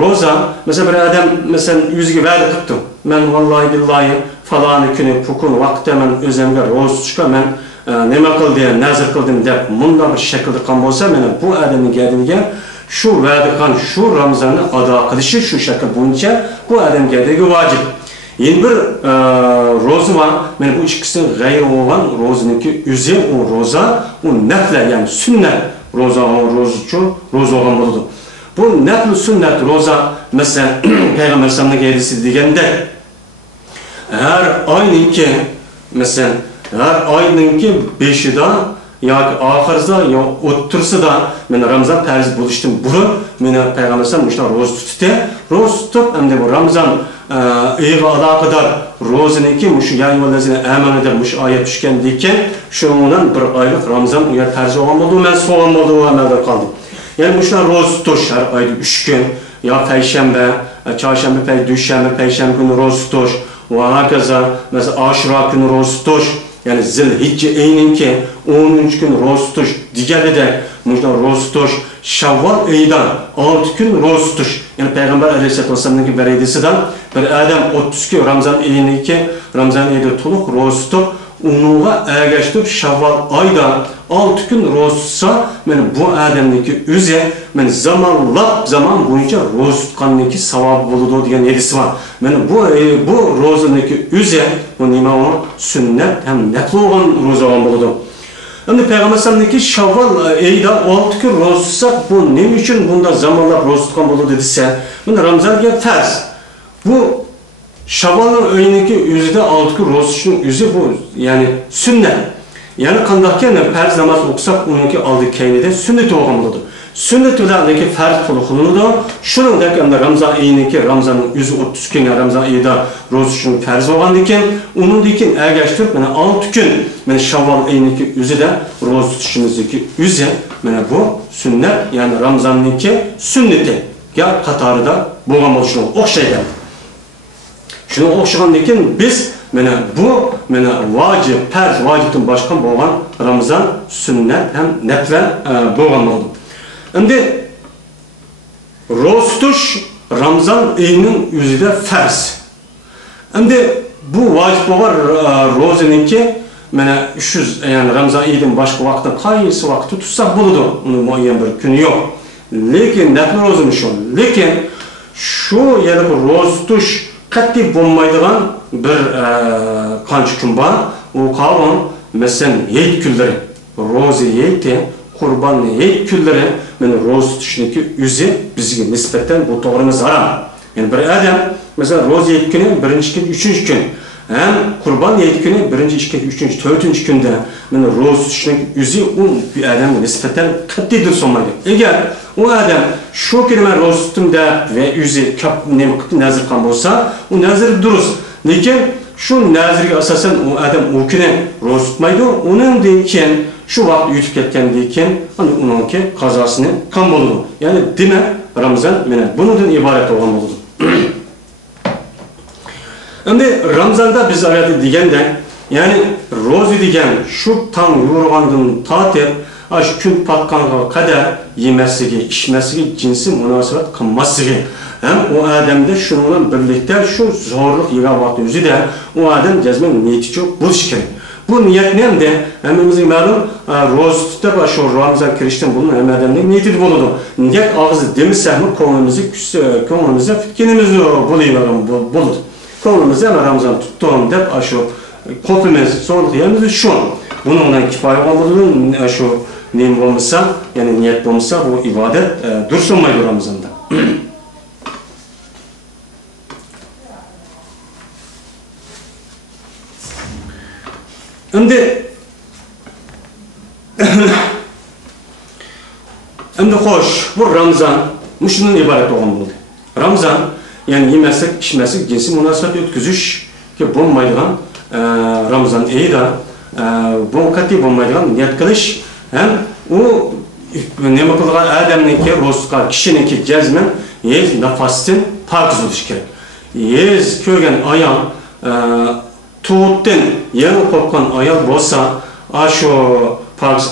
roza, mesela bir adam mesela yüzüge va'da qilibdi. Men vallahi billahi falani kuni, bu kun vaqtda men o'zimga roza tutishga men nima qildim, nazar qildim deb bunda bir shaklda qilgan bo'lsa, mana bu odamning gadiga şu va'da qilgan şu Ramazonni ado qilishi şu shakl bo'yicha bu odamga gadagi vacip. Yeni bir roza var. Yani bu ikisi gayri olan rozanınki üzü o roza, o nafle yani sünnet roza olan buldu. Bu nafle sünnet roza mesela Peygamber Sallallahu hadisi degende her ayınki mesela her ayınki 5'ida yoki oxirida yo o'ttirsida men Ramazon farz bo'lishdan burun meni Peygamber Sallallahu roza tutdi. Roza tutib endi bu Ramazon iyiga alaqadar ro'ziniki mushu ya'yullazina amanu deb mushu oyat tushgan ekan, shundan bir oylik Ramazon u yer farz bo'lgan bo'ldi, men so'g'an bo'ldi va amalda qoldi. Ya'ni mushular ro'za tutish har oyda 3 kun, yo payshanba, chorshanba, dushanba, payshanba kuni ro'za tutish va hokazo, mesela Ashura kuni ro'za tutish, yani Zilhijja oyininki 10 kun ro'za tutish deganida mushular ro'za tutish, Şavval oyidan 6 kun ro'za tutish. Yani Peygamber Aleyhisselatü Vesselam'ın bir hadisinden bir adam 30 gün Ramazan ayındaki Ramazan ayında to'liq ro'za tutib, unuga ergashtirib Şavval oyda 6 kun ro'za tutsa, mana bu odamniki o'zi men zaman bo'yicha ro'za tutganniki savob bo'ladi degan hadisi var. Mana bu ro'zaniki o'zi bu nima u sunnet ham nafl bo'lgan ro'za bo'ladi. Endi Peygamber Sallallahu Şavval ayida 6 kun ro'za tutsak, bu nima uchun bunda zamonlab ro'za tutgan bo'ladi desa, bunda Ramazonga farz. Bu Şavval ayındaki o'zida 6 kun ro'za tutishning o'zi bu yani sünnet. Yani qandakken farz namaz o'qisak, uniki oldi keynida sünnet bo'lgan bo'ladi. Sünnet bilanki farz qilindi. Shuningdek endi Ramazon ayindagi Ramazonning o'zi 30 kun Ramazon ayida ro'za tutishning farz bo'lgan ekan, uningdan ergashtirib mana 6 kun mana Şavval ayindagi o'zida ro'za tutishimizdagi o'zi mana bu sünnet, yani Ramazonniki sünneti ga qatorida bo'lgan bo'lishini o'xshaydi. Şunu o'xshagandan keyin biz mana bu mana vacip, farz, vacibdan boshqa bo'lgan Ramazon sünnet ham nafl bo'lgan bo'ldi. Endi ro'za tutish Ramazon oyining o'zida farz. Endi bu vacip bo'lgan ro'zaniki mana 300 yani Ramazon oyidan boshqa vaqtda qaysi vaqtda tutsak bo'ladi. Uni muayyan bir kuni yo'q. Lekin nafl ro'zami shu. Lekin shu yana ro'za tutish qat'iy bo'lmaydigan bir qancha kun bor. U qolgan masalan hayit kunlari, ro'za hayiti, Qurban hayit kunlari mana ro'za tutishniki o'zi bizga nisbatan bu to'g'rimiz harom. Yani bir adam mesela ro'za hayit kuni 1-kun, 3-kun, hem Qurban hayit kuni 1-, 2-, 3-, 4 kunda mana ro'za tutishning o'zi u odamga nisbatan qat'iy dursolmaydi. Agar u adam shu kuni men ro'za tutdim deb va o'zi ko'p nima qilib nazar qilgan bo'lsa, u nazar durust. Lekin shu nazarga asosan u adam u kuni ro'za tutmaydi. Undan keyin shu vaqt yutib ketgandan keyin uningki qazosini qilgan bo'ladi. Ya'ni demak Ramazon mana bundan iborat bo'lgan bo'ladi. Endi Ramazonda biz aytib deganda, yani ro'za degan shu tong yo'rg'andan tortib shu kun patqanga qadar yemasligi, ichmasligi, jinsi munosabat qilmasligi ham u odamda shuni bilan birlikda shu zo'rliq yegan vaqt o'zida u odam jazman niyati bo'lishi kerak. Bu niyatni ham de hammamizga ma'lum ro'za tutib shu Ramazon kirishdan burun hamma odamning niyati bo'ladi. Niyat og'zi demasakmi ko'nglimizda fikrinimiz bo'ladi. Ko'nglimizda Ramazon tutdim deb shu qo'limiz, zo'rliq yerimiz shu. bununla kifoya olmadı. Şu neyim olmasa, yani niyet olmasa bu ibadet dursunmaydı Ramazan'da. Şimdi hoş, bu Ramazan, şunun ibaret olan buldu. Ramazan, yani yemesek, içmesek, cinsi münasebet ötküzüş ki bulmaydıgan Ramazan iyi da bu katı bulmaydıgan niyet kılış hem o ne bakılgan adamınki, rozga, kişininki cezmen yez nefastin pakız oluş gerek. Yez kögen ayağın tuğuttin yeni kopkan ayal bolsa aşo pakız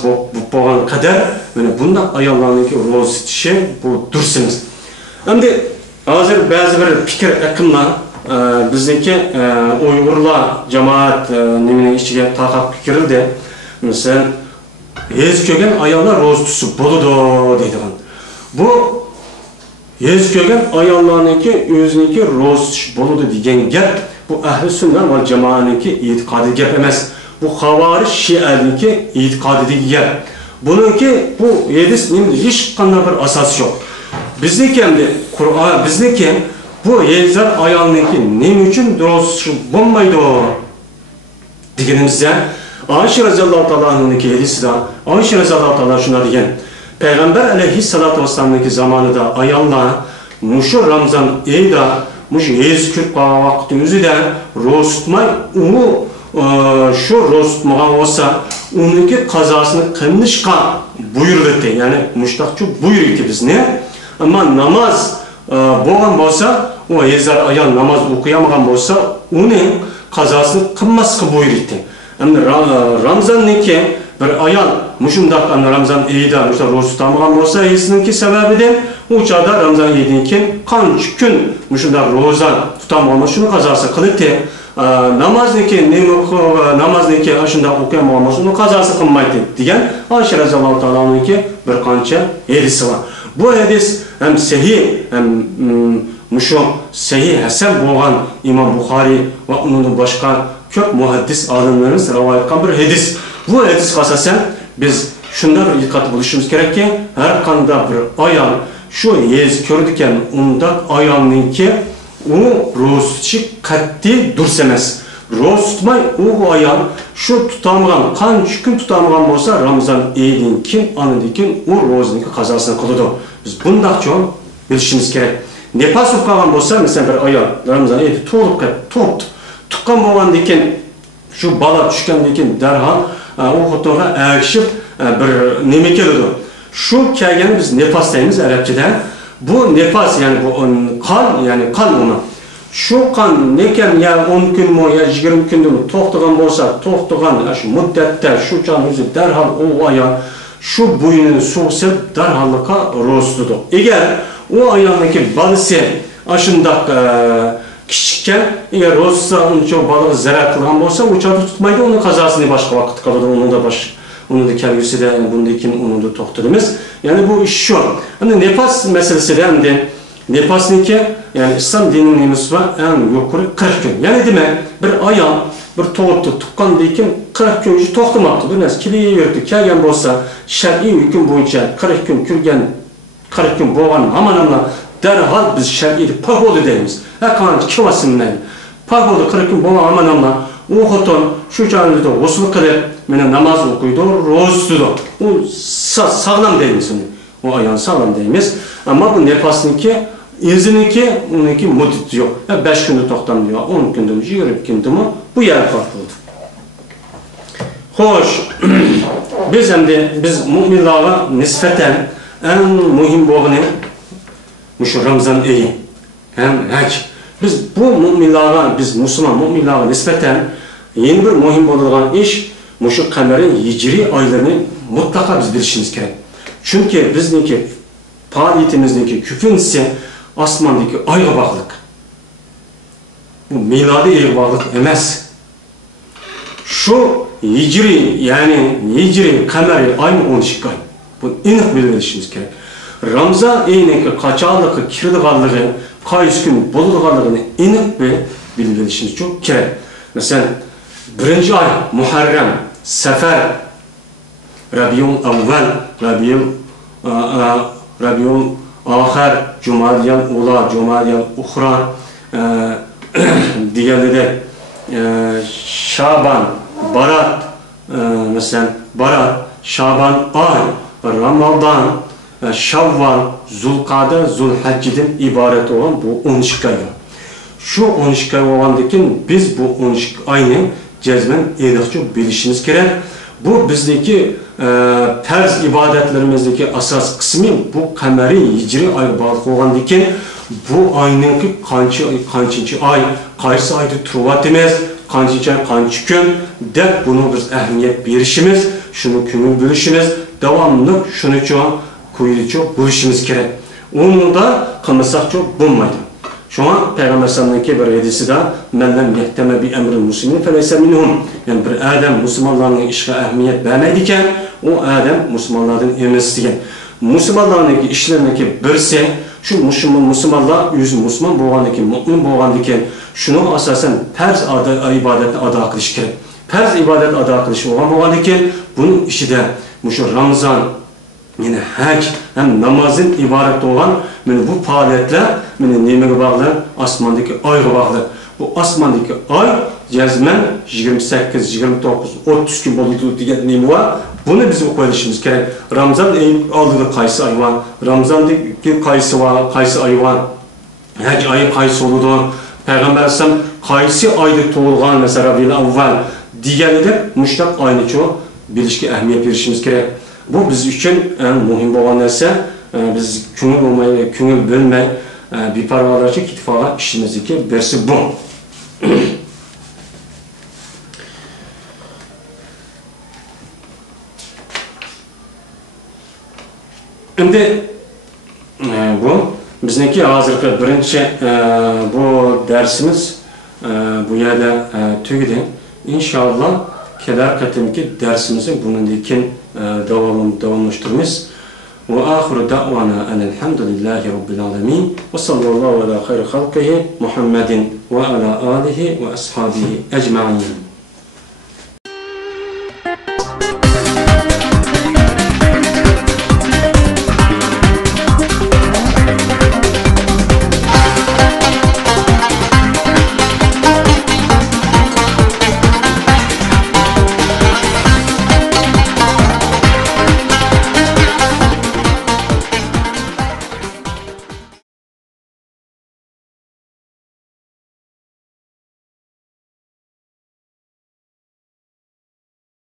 boğan kadar bunda ayallarınki roz itişi bu dursunuz. Şimdi hazır bazı bir fikir akımla bizdeki Uygurlar cemaat neminin içine takap fikirde mesela yez kögen ayallar roz tutusu boludu deydi. Bu yez kögen ayallarınki özünki roz boludu degen gap bu ahli sünnet ve cemaatınki itikadi gap emas. Bu havari şianinki itikadi gap. Bununki bu yedis nimde hiç qanday bir asas yok. Bizdeki hem de Kur'an bizdeki bu yezar ayalınki ne için roz bulmaydı degenimizde Ayşe radhiyallahu ta'ala'nınki hadisi da Ayşe radhiyallahu ta'ala şuna diyen Peygamber aleyhissalatu vesselam'nki zamanında ayallar muşu Ramazan ayda muşu yezkür vaktimizde roz tutmay onu şu roz tutmagan olsa onunki kazasını kılmışka buyurdu yani muştakçı buyuruyor biz ne ama namaz boğan olsa o yezar ayal namaz okuyamagan olsa onun kazasını kılmaskı buyuruyor. Hem Ramazan'ınki bir ayal muşundak Ramazan ayda muşta roz tutamagan olsa esininki sebebi de o çağda Ramazan ayındaki kaç gün muşundak rozan tutamagan şunu kazası kılıktı. Namazniki aşında okuyamagan olsa onu kazası kılmaydı diyen Ayşe radhiyallahu ta'ala'nınki bir kança hadisi var. Bu hadis hem sahih hem muşu sahih hasan boğan İmam Bukhari ve onun başka çok muhaddis adamlarımız rivayet kılan bir hadis. Bu hadis asasen biz şunda bir dikkat buluşumuz gerek ki her kanda bir ayal şu yez kördüken ondak ayalınki o roz tutuşu katli dursemez. Roz tutmay o ayal şu tutamagan, kaç gün tutamagan olsa Ramazan ayındaki anındakin o rozdaki kazasını kılıdı. Biz bundak çok bilişimiz gerek. Nefas tukagan olsa mesela bir ayal Ramazan ayında tuğup tukkan boğan diken şu bala düşken diken derhal o kutuğa erişip bir neme keledi. Şu kelgeni biz nefas deyimiz Arapçada. Bu nefas yani bu kan yani kan onu. Şu kan neken ya 10 gün mü ya 20 gün mü toxtagan olsa toxtagan şu müddette şu can özü derhal o aya şu boyunun soğusup derhallıka rozdudu. Eğer o ayağındaki balısı aşındak küçükken eğer rozsa onun çok balığı zarar kılgan olsa uçağı tutmaydı onun kazasını başka vakit kalırdı onun da onun da kelgisi de yani bundaki onu da toxtadımız. Yani bu iş şu. Hani nefas meselesi de hem de nefasniki yani İslam dininin nemesi var en yukarı 40 gün. Yani demek bir ayağın bir toğuttu tukkan deyken 40 gün önce toxtamaktı. Bir nes kiliye yürüdü. Kelgen bolsa şer'i hüküm boyunca 40 gün kürgen 40 gün boğan aman derhal biz şer'i pak oldu deyimiz. Hakan kivasından pak oldu 40 gün boğan aman o hoton şu canlıda usul kılıp mene namaz okuydu, roz tutudu. O sağlam deyimiz onu. O ayağın sağlam deyimiz. Ama bu nefasınki İzininki, onunki müddət yok. 5 gündə toxtamıyor, 10 gündə mi, 20 gündə mi? Bu yer farklıdır. Xoş, biz müminlara nispeten en mühim boğunu şu Ramazan ayı. Hem hac. Biz bu müminlara, biz Müslüman müminlara nispeten yeni bir mühim boğulgan iş şu kamerin hicri aylarını mutlaka biz bilişimiz gerek. Çünkü bizdeki faaliyetimizdeki küfünse asmandaki ayga bağlılık. Bu miladi ayga bağlılık emez. Şu hicri yani hicri kameri ay mı 12 ay. Bu eniq bildirişimiz gerek. Ramazan ayının kaçarlığı, kirdiğanlığı, kayıs gün bulduğanlığını eniq bildirişimiz çok gerek. Mesela birinci ay Muharrem Sefer, Rabiul Avval, Rabiul Ahir, Cumadiyal Ula, Cumadiyal Ukhra diğerleri Şaban, Barat, mesela Barat, Şaban ay, Ramazan, Şavval, Zulqa'da, Zulhacce'den ibaret olan bu 12 ay. Şu 12 ay olandakin biz bu 12 ayını cezmen eydikçe bilişimiz gerek. Bu bizdeki terz ibadetlerimizdeki asas kısmı bu kameri hicri ay bağlı olandakin bu ayınki kaçıncı ay, qaysı ayda turuvat emez, kaçıncı ay, kaçıncı gün de bunu biz ehemmiyet verişimiz, şunu köngül bölüşümüz, devamlı şunu çok kuyucu bölüşümüz gerek. Onu da kılmasak çok bulmaydı. Şu an Peygamber sallallahu bir hadisi de "Men lem yehteme bi emril muslimin feleyse minhum." Yani bir adam Müslümanların işine ehemmiyet vermedikken o adam Müslümanlardan emas degan. Müslümanların işlerindeki birisi şu Müslümanlar yüzü Müslüman bo'lgandan mümin bo'lgandan şunu asasen farz ibadetni ado qilish kerak. Farz ibadet ado qilish bo'lgandan bunun işi de şu Ramazan yani hac hem namazın ibaret olan bu faaliyetler nemeye bağlı, asmandaki ayga bağlı. Bu asmandaki ay cezmen 28, 29, 30 gün boludu degan neme var. Bunu bizim koyuşumuz gerek. Ramazan aldığı qaysı ay var, Ramazan'daki qaysı var, qaysı ay var. Hac ayı qaysı oludu. Peygamber sallam qaysı ayda doğulgan mesela Rabiul Avval diğerleri müştak aynı çoğu bilişki ehemmiyet verişimiz gerek. Bu biz için en mühim olan narsa. Biz köngül bölmey bir parvalarca kitfaga işimizdeki birisi bu. Şimdi bu bizdeki hazırki birinci bu dersimiz bu yerde tügedi. İnşallah kelar katimki dersimizi bunundikin devamlaştırırız. وآخر دعوانا أن الحمد لله رب العالمين وصلى الله على خير خلقه محمد وعلى آله وأصحابه أجمعين.